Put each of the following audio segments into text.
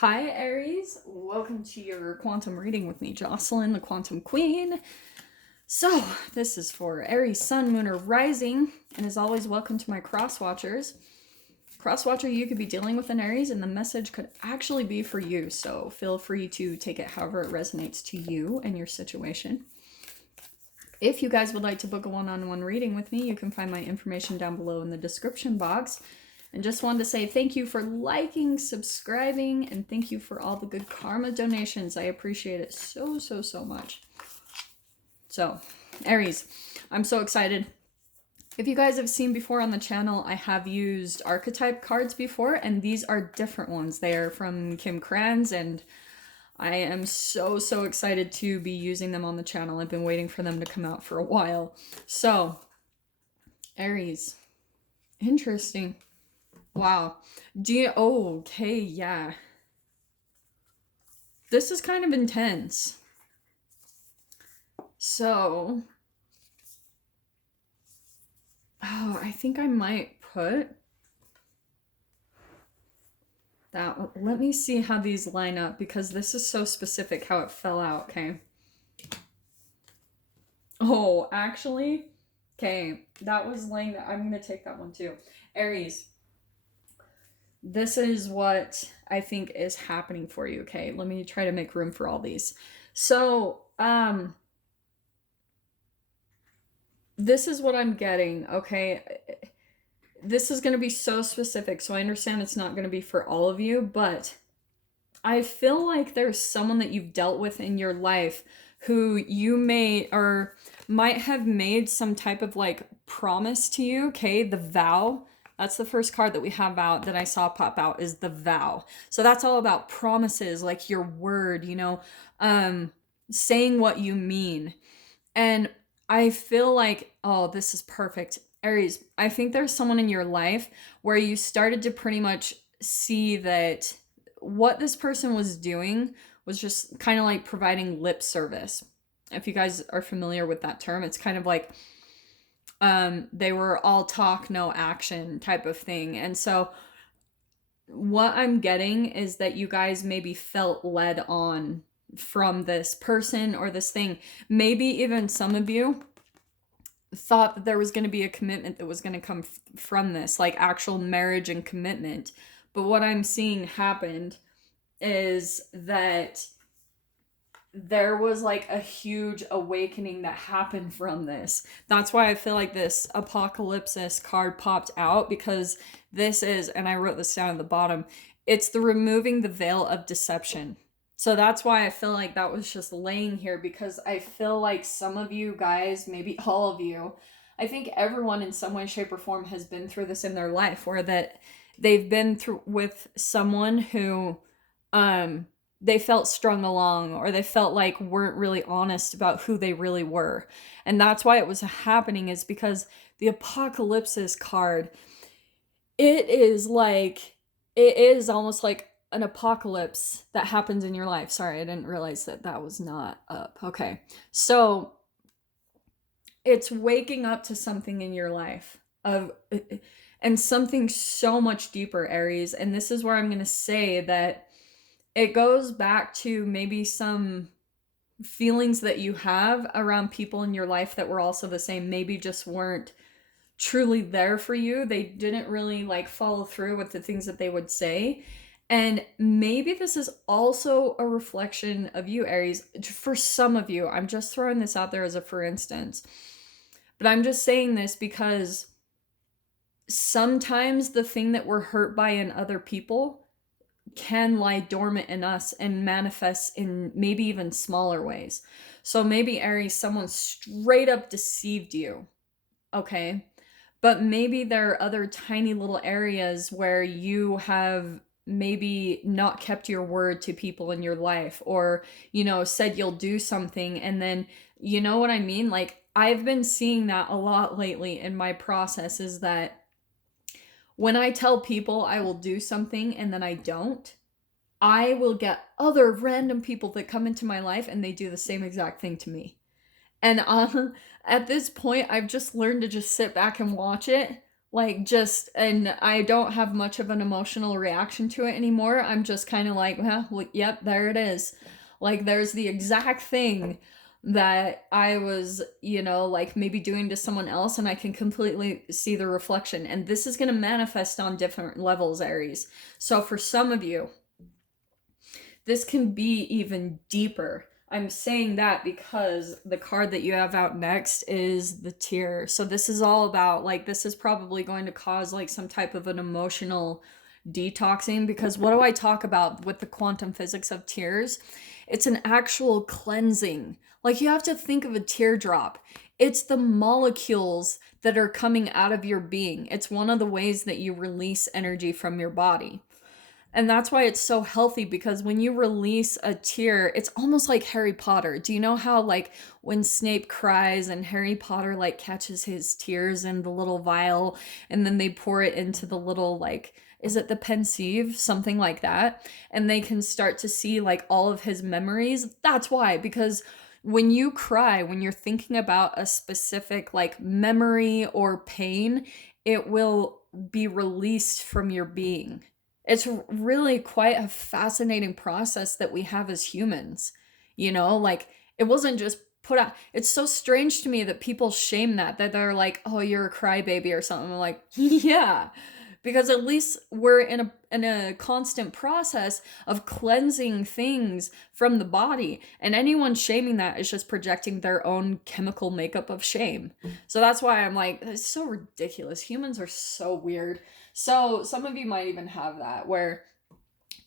Hi, Aries. Welcome to your quantum reading with me, Jocelyn, the Quantum Queen. So, this is for Aries, Sun, Moon, or Rising, and as always, welcome to my cross watchers. Cross watcher, you could be dealing with an Aries, and the message could actually be for you, so feel free to take it however it resonates to you and your situation. If you guys would like to book a one-on-one reading with me, you can find my information down below in the description box. And just wanted to say thank you for liking, subscribing, and thank you for all the good karma donations. I appreciate it so much. So, Aries, I'm so excited. If you guys have seen before on the channel, I have used archetype cards before, and these are different ones. They are from Krans, and I am so excited to be using them on the channel. I've been waiting for them to come out for a while. So, Aries, interesting. Wow. Okay, yeah. This is kind of intense. So, I think I might put that. Let me see how these line up because this is so specific how it fell out, okay? Oh, actually, okay, that was laying. I'm going to take that one too. Aries. This is what I think is happening for you, okay? Let me try to make room for all these. So, this is what I'm getting, okay? This is going to be so specific, so I understand it's not going to be for all of you, but I feel like there's someone that you've dealt with in your life who you may or might have made some type of like promise to you, okay? The vow. That's the first card that we have out that I saw pop out is the vow. So that's all about promises, like your word, you know, saying what you mean. And I feel like, oh, this is perfect. Aries, I think there's someone in your life where you started to pretty much see that what this person was doing was just kind of like providing lip service. If you guys are familiar with that term, it's kind of like they were all talk, no action type of thing. And so what I'm getting is that you guys maybe felt led on from this person or this thing. Maybe even some of you thought that there was going to be a commitment that was going to come from this, like actual marriage and commitment. But what I'm seeing happened is that there was like a huge awakening that happened from this. That's why I feel like this apocalypsis card popped out, because this is, and I wrote this down at the bottom, it's the removing the veil of deception. So that's why I feel like that was just laying here, because I feel like some of you guys, maybe all of you, I think everyone in some way, shape, or form has been through this in their life, where that they've been through with someone who they felt strung along, or they felt like weren't really honest about who they really were. And that's why it was happening, is because the apocalypsis card, it is almost like an apocalypse that happens in your life. Sorry, I didn't realize that was not up. Okay. So it's waking up to something in your life and something so much deeper, Aries. And this is where I'm going to say that it goes back to maybe some feelings that you have around people in your life that were also the same, maybe just weren't truly there for you. They didn't really like follow through with the things that they would say. And maybe this is also a reflection of you, Aries. For some of you, I'm just throwing this out there as a for instance. But I'm just saying this because sometimes the thing that we're hurt by in other people can lie dormant in us and manifest in maybe even smaller ways. So maybe, Aries, someone straight up deceived you, okay? But maybe there are other tiny little areas where you have maybe not kept your word to people in your life, or, you know, said you'll do something and then, you know what I mean? Like, I've been seeing that a lot lately in my process, is that when I tell people I will do something and then I don't, I will get other random people that come into my life and they do the same exact thing to me. And at this point, I've just learned to just sit back and watch it Like, just, and I don't have much of an emotional reaction to it anymore. I'm just kind of like, well, yep, there it is. Like, there's the exact thing that I was, like maybe doing to someone else, and I can completely see the reflection. And this is going to manifest on different levels, Aries. So for some of you, this can be even deeper. I'm saying that because the card that you have out next is the tear. So this is all about, like, this is probably going to cause like some type of an emotional detoxing, because what do I talk about with the quantum physics of tears? It's an actual cleansing. Like, you have to think of a teardrop. It's the molecules that are coming out of your being. It's one of the ways that you release energy from your body. And that's why it's so healthy, because when you release a tear, it's almost like Harry Potter. Do you know how, like, when Snape cries and Harry Potter, like, catches his tears in the little vial and then they pour it into the little, like, is it the pensieve? Something like that. And they can start to see, like, all of his memories. That's why, because when you cry, when you're thinking about a specific, like, memory or pain, it will be released from your being. It's really quite a fascinating process that we have as humans. Like, it wasn't just put out. It's so strange to me that people shame that they're like, "Oh, you're a crybaby" or something. I'm like, "Yeah." Because at least we're in a constant process of cleansing things from the body, and anyone shaming that is just projecting their own chemical makeup of shame. So that's why I'm like, it's so ridiculous. Humans are so weird. So some of you might even have that, where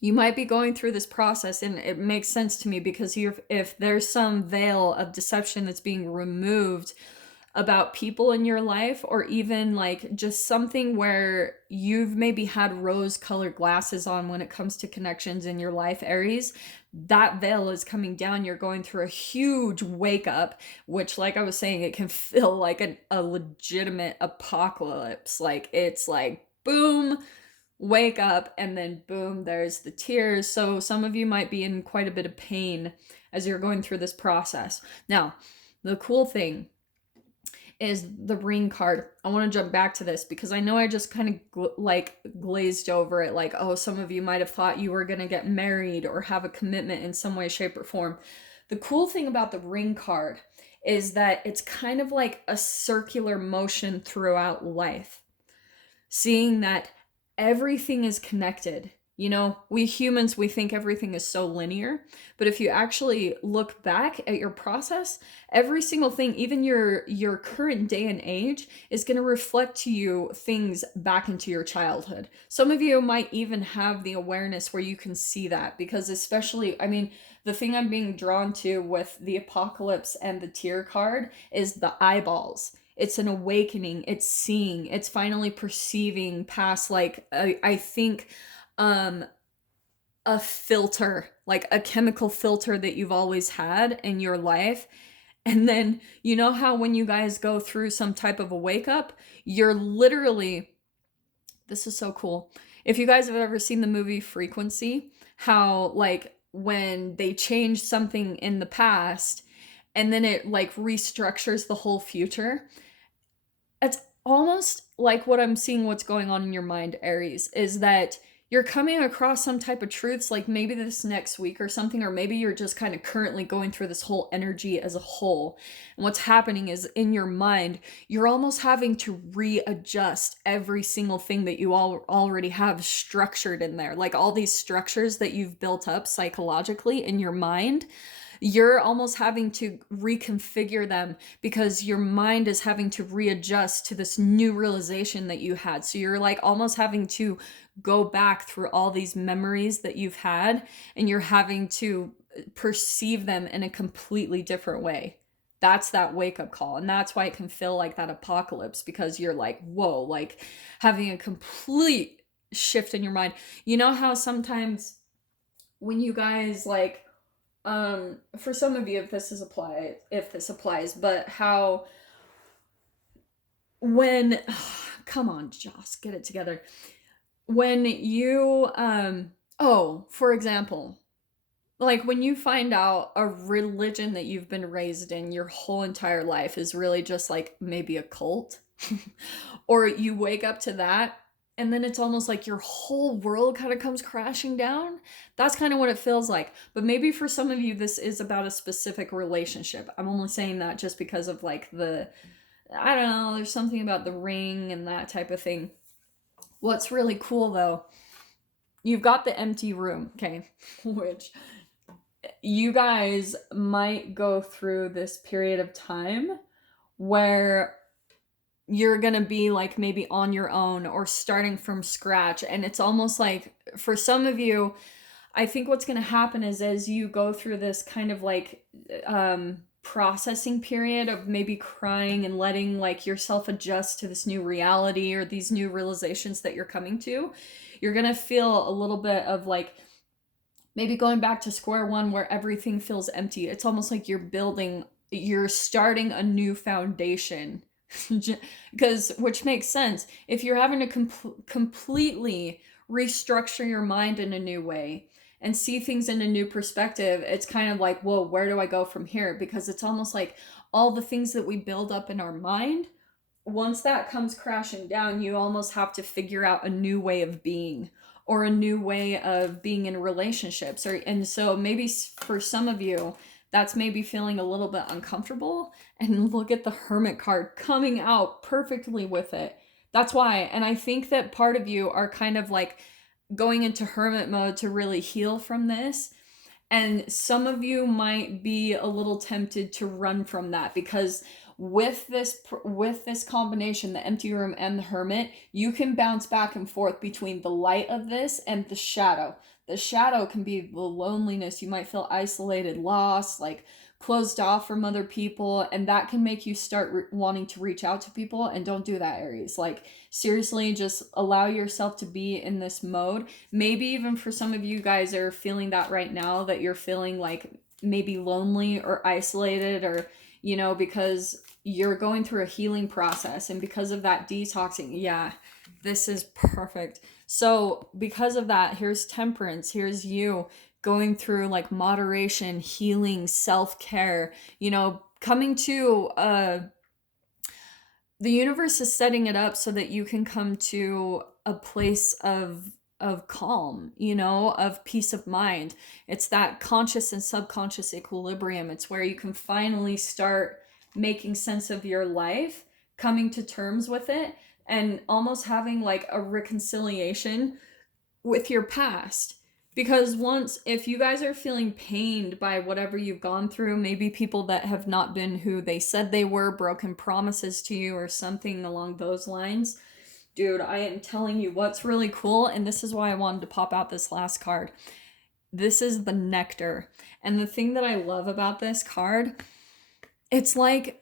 you might be going through this process, and it makes sense to me, because if there's some veil of deception that's being removed about people in your life, or even like just something where you've maybe had rose colored glasses on when it comes to connections in your life, Aries, that veil is coming down. You're going through a huge wake up, which, like I was saying, it can feel like a legitimate apocalypse. Like, it's like, boom, wake up, and then boom, there's the tears. So some of you might be in quite a bit of pain as you're going through this process. Now, the cool thing is the ring card. I want to jump back to this because I know I just kind of glazed over it. Like, oh, some of you might have thought you were going to get married or have a commitment in some way, shape, or form. The cool thing about the ring card is that it's kind of like a circular motion throughout life, seeing that everything is connected. We humans, we think everything is so linear, but if you actually look back at your process, every single thing, even your current day and age, is going to reflect to you things back into your childhood. Some of you might even have the awareness where you can see that, because especially, I mean, the thing I'm being drawn to with the apocalypse and the tear card is the eyeballs. It's an awakening. It's seeing. It's finally perceiving past, like, I think, a filter, like a chemical filter that you've always had in your life. And then, you know how when you guys go through some type of a wake up, you're literally, this is so cool. If you guys have ever seen the movie Frequency, how, like, when they change something in the past and then it, like, restructures the whole future, it's almost like what I'm seeing what's going on in your mind, Aries, is that you're coming across some type of truths, like maybe this next week or something, or maybe you're just kind of currently going through this whole energy as a whole. And what's happening is, in your mind, you're almost having to readjust every single thing that you already have structured in there. Like, all these structures that you've built up psychologically in your mind, you're almost having to reconfigure them, because your mind is having to readjust to this new realization that you had. So you're like almost having to go back through all these memories that you've had, and you're having to perceive them in a completely different way. That's that wake up call. And that's why it can feel like that apocalypse, because you're like, whoa, like having a complete shift in your mind. You know how sometimes when you guys, like, for some of you, if this applies, but how when, come on, Joss, get it together. When you, for example, like when you find out a religion that you've been raised in your whole entire life is really just like maybe a cult, Or you wake up to that, and then it's almost like your whole world kind of comes crashing down. That's kind of what it feels like. But maybe for some of you, this is about a specific relationship. I'm only saying that just because of like I don't know, there's something about the ring and that type of thing. What's really cool though, you've got the empty room, okay? Which you guys might go through this period of time where you're gonna be like maybe on your own or starting from scratch. And it's almost like for some of you, I think what's gonna happen is as you go through this kind of like processing period of maybe crying and letting like yourself adjust to this new reality or these new realizations that you're coming to, you're gonna feel a little bit of like maybe going back to square one where everything feels empty. It's almost like you're starting a new foundation. Because, which makes sense. If you're having to completely restructure your mind in a new way and see things in a new perspective, it's kind of like, whoa, where do I go from here? Because it's almost like all the things that we build up in our mind, once that comes crashing down, you almost have to figure out a new way of being or a new way of being in relationships. And so maybe for some of you, that's maybe feeling a little bit uncomfortable. And look at the Hermit card coming out perfectly with it. That's why. And I think that part of you are kind of like going into hermit mode to really heal from this. And some of you might be a little tempted to run from that because with this combination, the empty room and the hermit, you can bounce back and forth between the light of this and the shadow. The shadow can be the loneliness. You might feel isolated, lost, like closed off from other people, and that can make you start wanting to reach out to people. And don't do that, Aries. Like seriously, just allow yourself to be in this mode. Maybe even for some of you guys are feeling that right now, that you're feeling like maybe lonely or isolated, or because you're going through a healing process, and because of that detoxing. Yeah, this is perfect. So because of that, here's temperance. Here's you going through like moderation, healing, self-care, coming to the universe is setting it up so that you can come to a place of calm, of peace of mind. It's that conscious and subconscious equilibrium. It's where you can finally start making sense of your life, coming to terms with it, and almost having like a reconciliation with your past. Because if you guys are feeling pained by whatever you've gone through, maybe people that have not been who they said they were, broken promises to you, or something along those lines, dude, I am telling you what's really cool, and this is why I wanted to pop out this last card. This is the Nectar. And the thing that I love about this card, it's like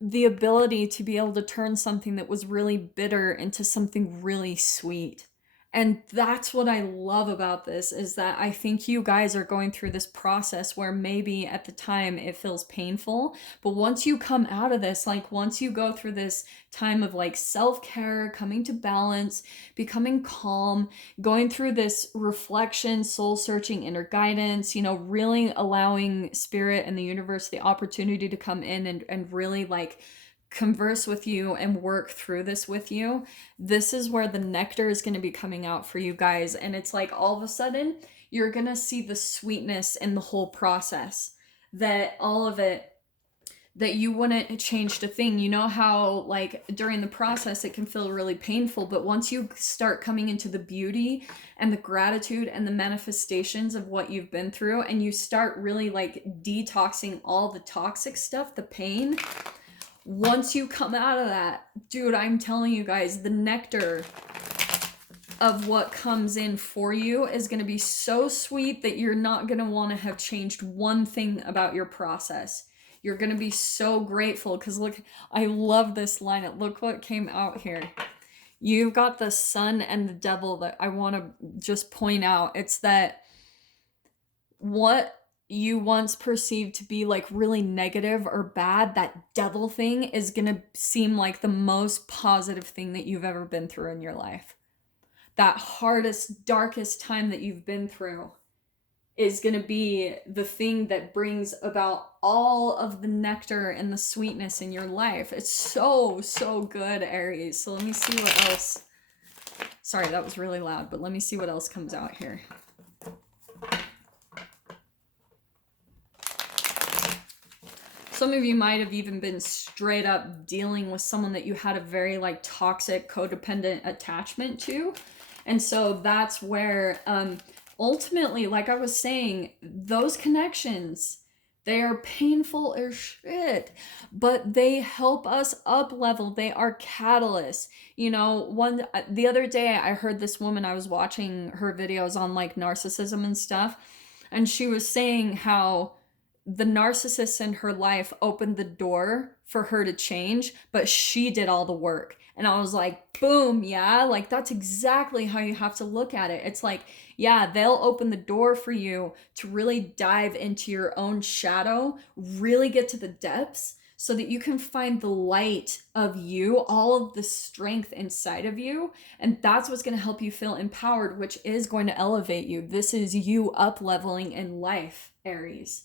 the ability to be able to turn something that was really bitter into something really sweet. And that's what I love about this, is that I think you guys are going through this process where maybe at the time it feels painful, but once you come out of this, like once you go through this time of like self-care, coming to balance, becoming calm, going through this reflection, soul searching, inner guidance, really allowing spirit and the universe the opportunity to come in and really like converse with you and work through this with you. This is where the nectar is going to be coming out for you guys. And it's like all of a sudden you're going to see the sweetness in the whole process, that all of it, that you wouldn't change a thing. You know how like during the process it can feel really painful, but once you start coming into the beauty and the gratitude and the manifestations of what you've been through, and you start really like detoxing all the toxic stuff, the pain, once you come out of that, dude, I'm telling you guys, the nectar of what comes in for you is going to be so sweet that you're not going to want to have changed one thing about your process. You're going to be so grateful because look, I love this line. Look what came out here. You've got the sun and the devil that I want to just point out. It's that what you once perceived to be like really negative or bad, that devil thing is gonna seem like the most positive thing that you've ever been through in your life. That hardest, darkest time that you've been through, is going to be the thing that brings about all of the nectar and the sweetness in your life. It's so, so good, Aries. So let me see what else. Sorry, that was really loud, but let me see what else comes out here. Some of you might have even been straight up dealing with someone that you had a very like toxic codependent attachment to. And so that's where ultimately, like I was saying, those connections, they are painful as shit, but they help us up level. They are catalysts. You know, the other day I heard this woman, I was watching her videos on like narcissism and stuff, and she was saying how the narcissist in her life opened the door for her to change, but she did all the work. And I was like, boom, yeah, like that's exactly how you have to look at it. It's like, yeah, they'll open the door for you to really dive into your own shadow, really get to the depths so that you can find the light of you, all of the strength inside of you. And that's what's going to help you feel empowered, which is going to elevate you. This is you up leveling in life, Aries.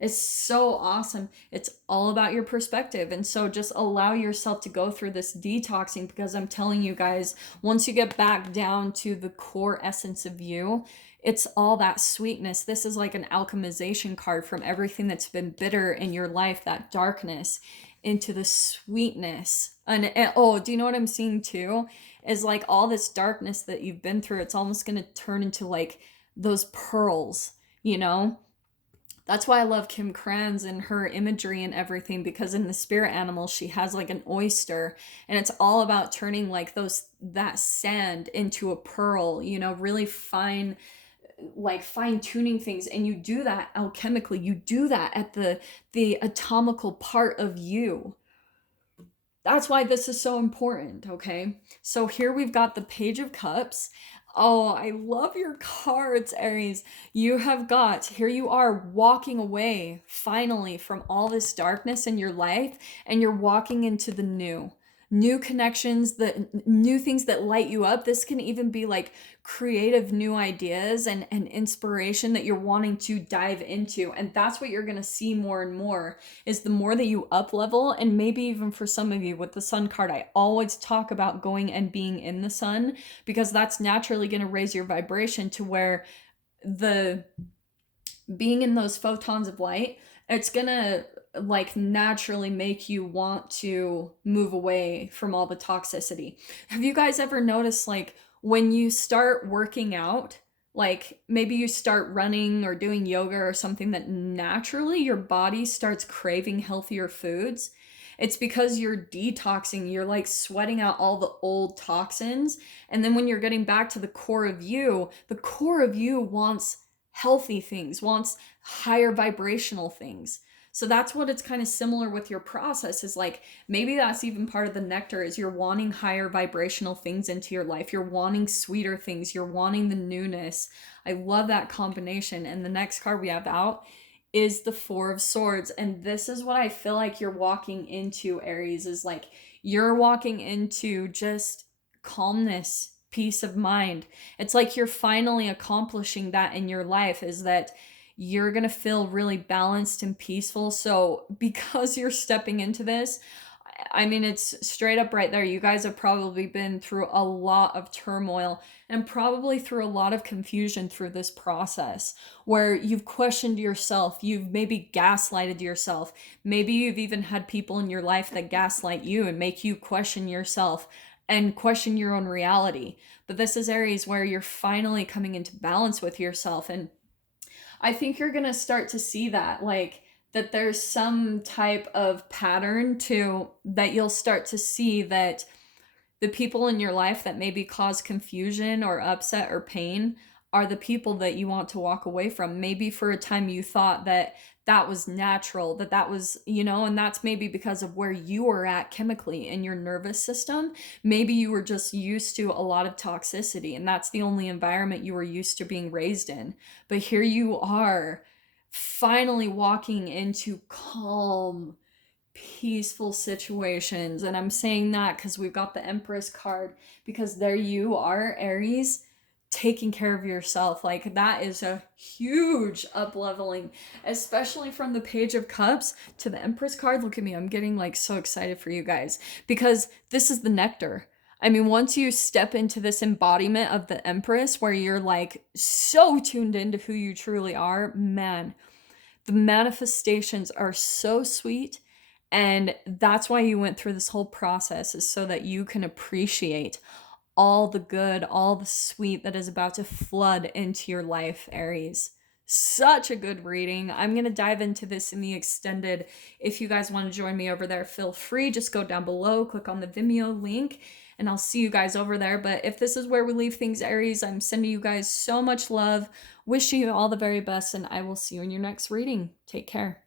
It's so awesome. It's all about your perspective. And so just allow yourself to go through this detoxing, because I'm telling you guys, once you get back down to the core essence of you, it's all that sweetness. This is like an alchemization card from everything that's been bitter in your life, that darkness, into the sweetness. And oh, do you know what I'm seeing too? Is like all this darkness that you've been through, it's almost going to turn into like those pearls, you know? That's why I love Kim Krans and her imagery and everything, because in the spirit animal she has like an oyster, and it's all about turning like that sand into a pearl, you know, really fine, like fine tuning things. And you do that alchemically. You do that at the atomical part of you. That's why this is so important, okay? So here we've got the Page of Cups. Oh, I love your cards, Aries. You have got, here you are walking away finally from all this darkness in your life, and you're walking into the new connections, the new things that light you up. This can even be like creative new ideas and inspiration that you're wanting to dive into. And that's what you're going to see more and more, is the more that you up level. And maybe even for some of you with the sun card, I always talk about going and being in the sun, because that's naturally going to raise your vibration to where the being in those photons of light, it's going to like naturally make you want to move away from all the toxicity. Have you guys ever noticed like when you start working out, like maybe you start running or doing yoga or something, that naturally your body starts craving healthier foods? It's because you're detoxing, you're like sweating out all the old toxins. And then when you're getting back to the core of you, the core of you wants healthy things, wants higher vibrational things. So that's what it's kind of similar with your process, is like maybe that's even part of the nectar, is you're wanting higher vibrational things into your life. You're wanting sweeter things. You're wanting the newness. I love that combination. And the next card we have out is the Four of Swords. And this is what I feel like you're walking into, Aries, is like you're walking into just calmness, peace of mind. It's like you're finally accomplishing that in your life, is that you're going to feel really balanced and peaceful. So because you're stepping into this, I mean, it's straight up right there. You guys have probably been through a lot of turmoil and probably through a lot of confusion through this process, where you've questioned yourself. You've maybe gaslighted yourself. Maybe you've even had people in your life that gaslight you and make you question yourself and question your own reality. But this is Aries, where you're finally coming into balance with yourself. And I think you're going to start to see that, like, that there's some type of pattern to that. You'll start to see that the people in your life that maybe cause confusion or upset or pain are the people that you want to walk away from. Maybe for a time you thought that that was natural, that was, you know, and that's maybe because of where you were at chemically in your nervous system. Maybe you were just used to a lot of toxicity, and that's the only environment you were used to being raised in. But here you are, finally walking into calm, peaceful situations. And I'm saying that because we've got the Empress card, because there you are, Aries, taking care of yourself. Like, that is a huge up leveling, especially from the Page of Cups to the Empress card. Look at me, I'm getting like so excited for you guys, because this is the nectar. I mean, once you step into this embodiment of the Empress, where you're like so tuned into who you truly are, man, the manifestations are so sweet. And that's why you went through this whole process, is so that you can appreciate all the good, all the sweet that is about to flood into your life, Aries. Such a good reading. I'm going to dive into this in the extended. If you guys want to join me over there, feel free. Just go down below, click on the Vimeo link, and I'll see you guys over there. But if this is where we leave things, Aries, I'm sending you guys so much love, wishing you all the very best, and I will see you in your next reading. Take care.